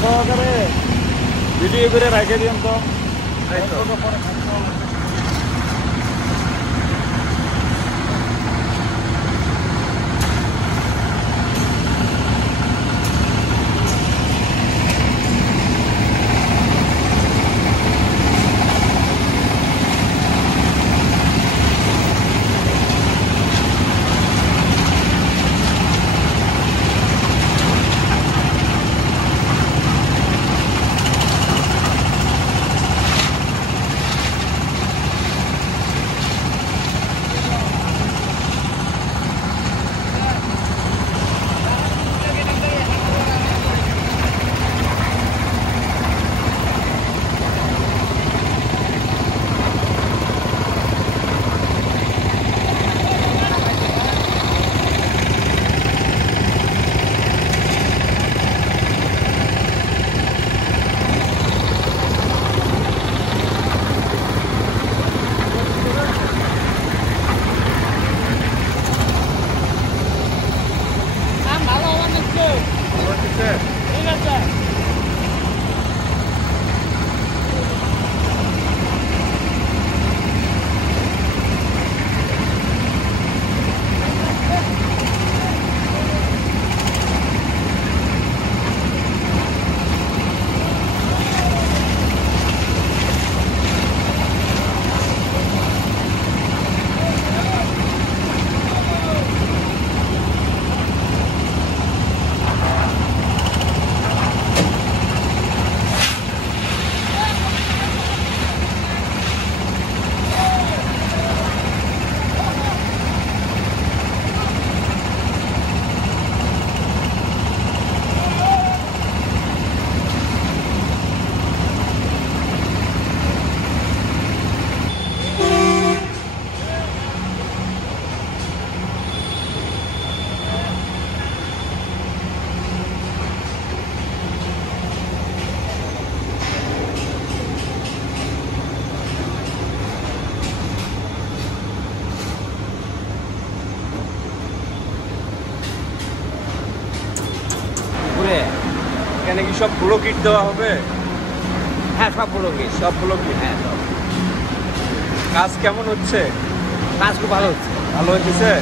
সহকারে ভিডিও করে রেখে দিন তো। এখানে কি সব ব্লক কিট দেওয়া হবে? হ্যাঁ, সব ব্লক কিট। সব ব্লক কিট। হ্যাঁ, কাজ কেমন হচ্ছে? কাজ খুব ভালো হচ্ছে। ভালো হচ্ছে।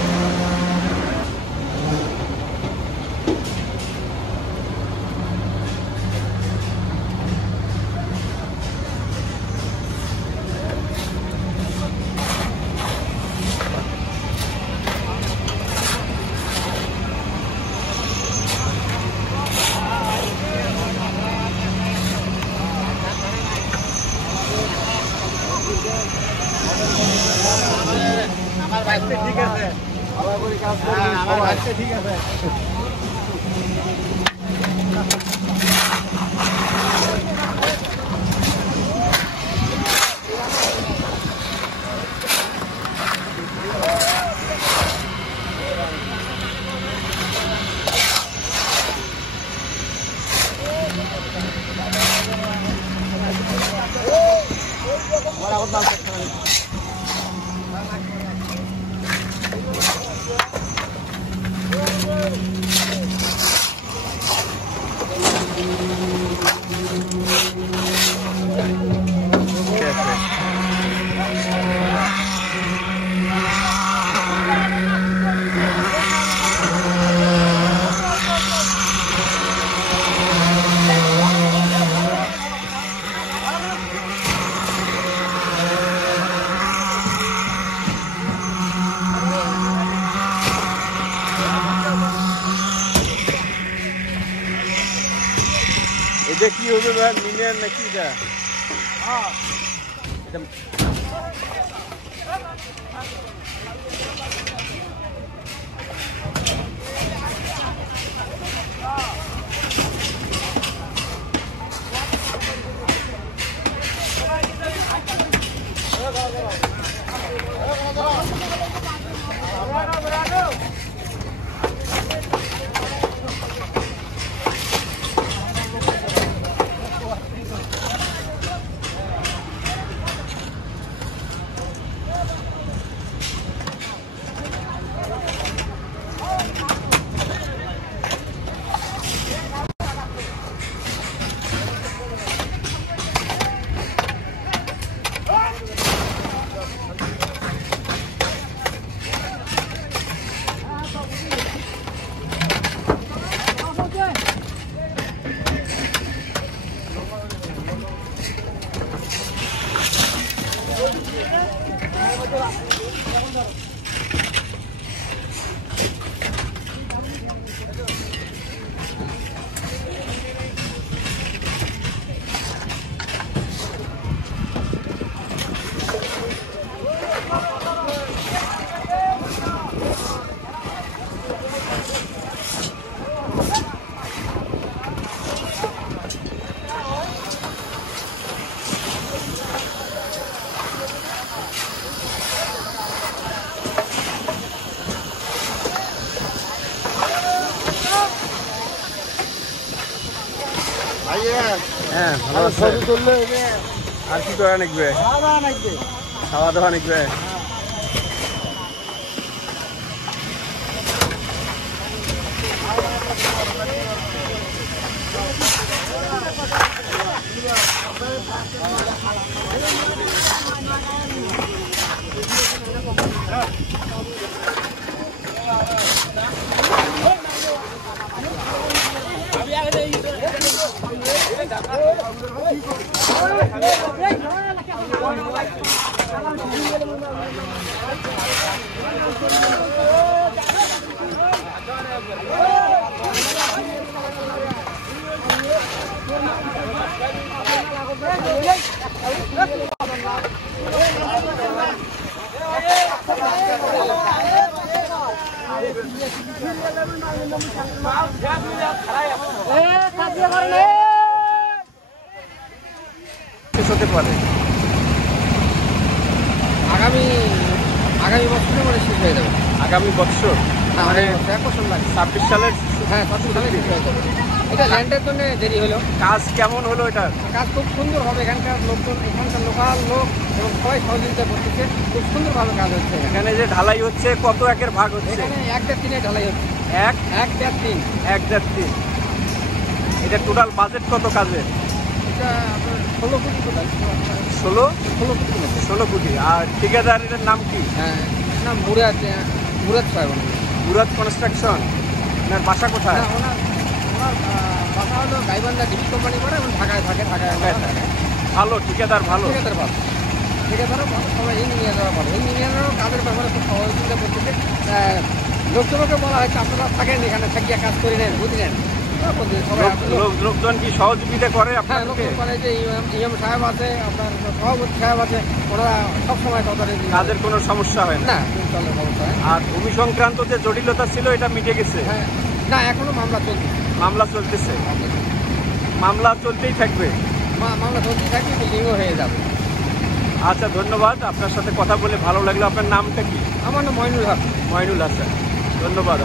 আমার বাইকটা ঠিক আছে। আমার বাইকটা ঠিক আছে। এটা কি হবে ভাই, মিলিয়ন নাকি এটা? হ্যাঁ, ভালো আছে। আর কি করা নাকবে? খাওয়া দাওয়া নাকবে? হতে পারে আগামী বছরের মধ্যে শেষ হয়ে যাবে। আগামী বছর মানে 1 বছর লাগে। 26 সালের। হ্যাঁ, 26 সালে শেষ হয়ে যাবে। এটা ল্যান্ডের জন্য দেরি হলো। কাজ কেমন হলো এটা? কাজ খুব সুন্দর হবে। এখানকার লোকজন, এখানকার লোকাল লোক এবং সবাই সহযোগিতা করতেছে। খুব সুন্দরভাবে কাজ হচ্ছে। এখানে যে ঢালাই হচ্ছে কত একের ভাগ হচ্ছে? এখানে 1/3 ঢালাই হচ্ছে। 1/3 1/3। এটা টোটাল বাজেট কত কাজের? এটা আপনার 16 কোটি টোটাল। 16 কোটি। আর ঠিকাদারের নাম কি? হ্যাঁ, না মুরাদ সাহেব। মুরাদ কনস্ট্রাকশন। আপনার বাসা কোথায়? ওনার বাসা হলো গাইবান্ধা ডিবি কোম্পানি করে এবং ঢাকায় থাকে। ভালো ঠিকাদার, ভালো। ঠিকাদারও ভালো, সবাই ইঞ্জিনিয়াররা ভালো। ইঞ্জিনিয়াররাও কাজের ব্যাপারে খুব সহযোগিতা করতেছে। লোকজনকে বলা হয়েছে আপনারা থাকেন এখানে, থাকিয়া কাজ করে নেন, বুঝলেন? লোকজন কি সহযোগিতা করে হ্যাঁ, আপনাকে? লোকজন করে যে ইএম সাহেব আছে, আপনার সভাপতি সাহেব আছে, ওনারা সবসময় কাজের কোনো সমস্যা হয় না? চলে সমস্যা হয়। আর ভূমি সংক্রান্ত যে জটিলতা ছিল এটা মিটে গেছে? হ্যাঁ, না এখনো মামলা চলছে। মামলা চলতেছে? মামলা চলতেই থাকবে? মামলা চলতেই থাকবে, বিল্ডিংও হয়ে যাবে। আচ্ছা, ধন্যবাদ। আপনার সাথে কথা বলে ভালো লাগলো। আপনার নামটা কি? আমার নাম মইনুল হক। মইনুল হাসান, ধন্যবাদ।